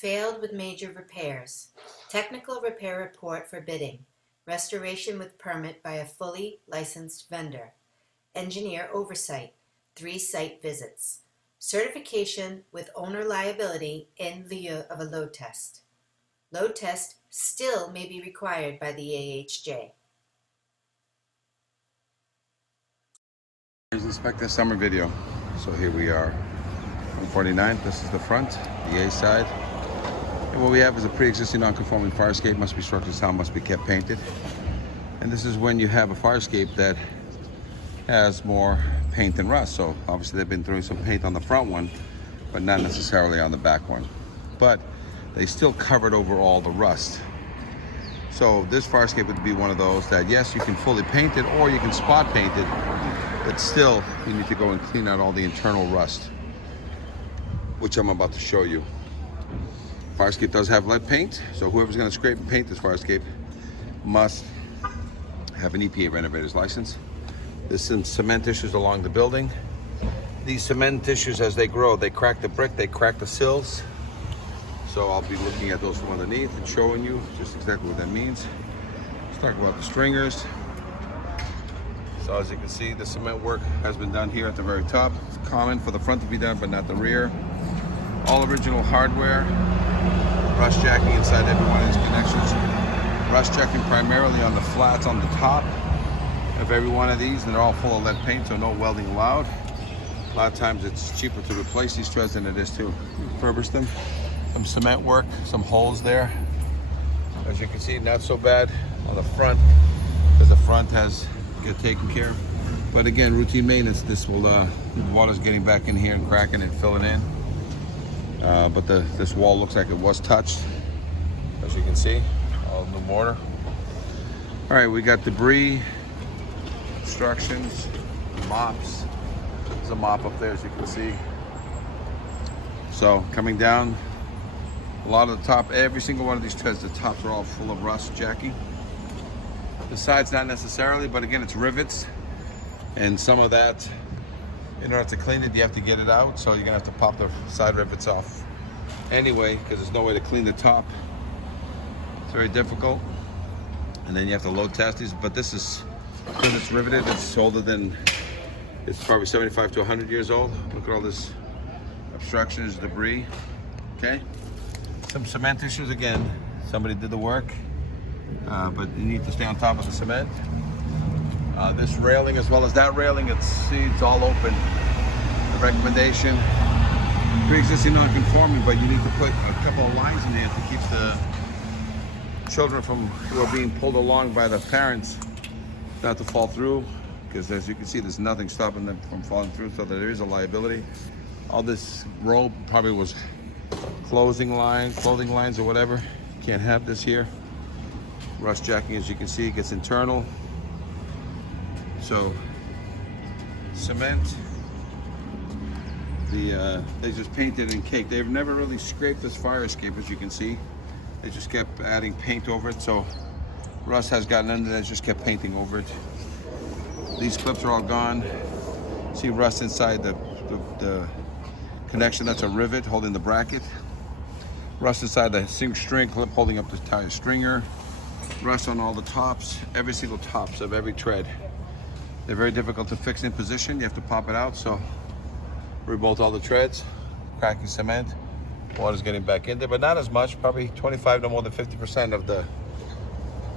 Failed with major repairs. Technical repair report for bidding. Restoration with permit by a fully licensed vendor. Engineer oversight. 3 site visits. Certification with owner liability in lieu of a load test. Load test still may be required by the AHJ. Here's Inspector Summer video. So here we are on 49th. This is the front, the A side. And what we have is a pre-existing non-conforming fire escape, must be structured sound, must be kept painted. And this is when you have a fire escape that has more paint than rust. So obviously they've been throwing some paint on the front one, but not necessarily on the back one. But they still covered over all the rust. So this fire escape would be one of those that, yes, you can fully paint it or you can spot paint it, but still you need to go and clean out all the internal rust, which I'm about to show you. Fire escape does have lead paint, so whoever's going to scrape and paint this fire escape must have an EPA renovator's license. There's some cement issues along the building. These cement issues, as they grow, they crack the brick, they crack the sills. So I'll be looking at those from underneath and showing you just exactly what that means. Let's talk about the stringers. So as you can see, the cement work has been done here at the very top. It's common for the front to be done, but not the rear. All original hardware. Rust jacking inside every one of these connections. Rust jacking primarily on the flats on the top of every one of these, and they're all full of lead paint, so no welding allowed. A lot of times it's cheaper to replace these treads than it is to refurbish them. Some cement work, some holes there. As you can see, not so bad on the front, because the front has get taken care of. But again, routine maintenance. This will water's getting back in here and cracking and filling in. But this wall looks like it was touched, as you can see. All new mortar. All right, we got debris, obstructions, mops. There's a mop up there, as you can see. So coming down, a lot of the top, every single one of these treads, the tops are all full of rust jacking. The sides not necessarily, but again, it's rivets. And some of that, in order to clean it, you have to get it out. So you're gonna have to pop the side rivets off anyway, because there's no way to clean the top. It's very difficult. And then you have to load test these, but this is, when it's riveted, it's older than, it's probably 75 to 100 years old. Look at all this obstructions, debris, okay? Some cement issues again. Somebody did the work, but you need to stay on top of the cement. This railing as well as that railing, it's all open. The recommendation, pre-existing non-conforming, but you need to put a couple of lines in there to keep the children who are being pulled along by the parents not to fall through, because as you can see, there's nothing stopping them from falling through, so there is a liability. All this rope probably was clothing lines or whatever. You can't have this here. Rust jacking, as you can see, gets internal. So cement, they just painted and caked. They've never really scraped this fire escape, as you can see. They just kept adding paint over it, so rust has gotten under that, just kept painting over it. These clips are all gone. See rust inside the connection, that's a rivet holding the bracket. Rust inside the string clip holding up the tire stringer. Rust on all the tops, every single tops of every tread. They're very difficult to fix in position. You have to pop it out, so rebolt all the treads, cracking cement. Water's getting back in there, but not as much, probably 25 to more than 50% of the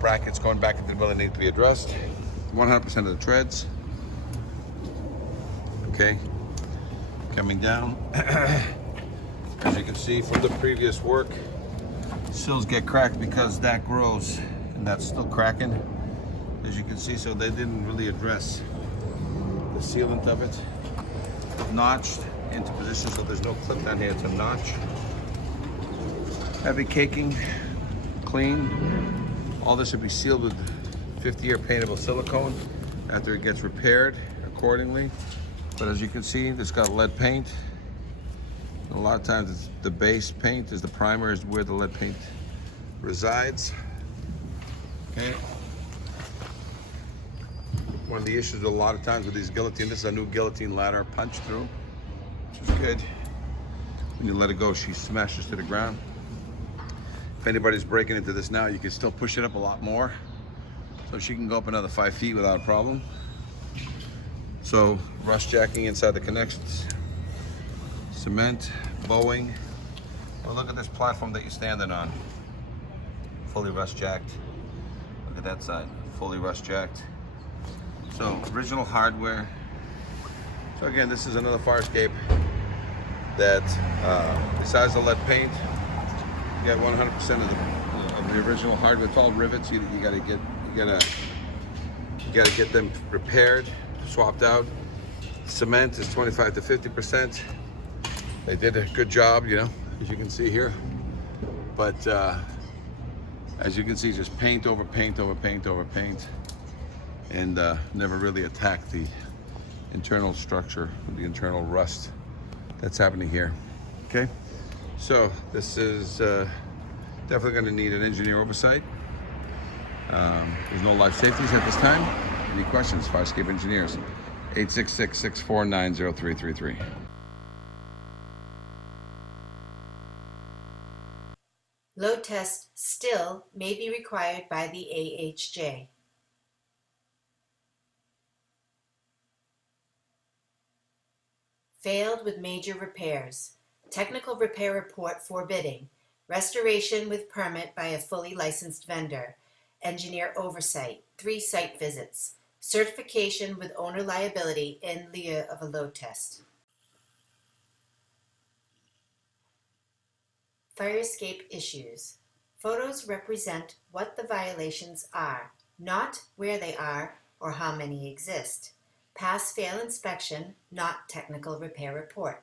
brackets going back into the building need to be addressed. 100% of the treads. Okay, coming down. As you can see from the previous work, sills get cracked because that grows and that's still cracking, as you can see. So they didn't really address the sealant of it. Notched into position, so there's no clip down here, it's a notch. Heavy caking, clean. All this should be sealed with 50-year paintable silicone after it gets repaired accordingly. But as you can see, it's got lead paint. A lot of times it's the base paint is the primer, is where the lead paint resides. Okay. One of the issues a lot of times with these guillotine, this is a new guillotine ladder punch through, which is good. When you let it go, she smashes to the ground. If anybody's breaking into this now, you can still push it up a lot more. So she can go up another 5 feet without a problem. So rust jacking inside the connections, cement, bowing. Well, look at this platform that you're standing on. Fully rust jacked. Look at that side, fully rust jacked. So original hardware. So again, this is another fire escape that besides the lead paint, you got 100% of the original hardware. It's all rivets. You gotta get them repaired, swapped out. Cement is 25 to 50%. They did a good job, you know, as you can see here. But as you can see, just paint over paint over paint over paint, and never really attacked the internal structure, the internal rust that's happening here. Okay, so this is definitely going to need an engineer oversight. There's no life safeties at this time. Any questions? Fire escape engineers, 866-649-0333. Load test still may be required by the AHJ. Failed with major repairs. Technical repair report forbidding. Restoration with permit by a fully licensed vendor. Engineer oversight. 3 site visits. Certification with owner liability in lieu of a load test. Fire escape issues. Photos represent what the violations are, not where they are or how many exist. Pass-fail inspection, not technical repair report.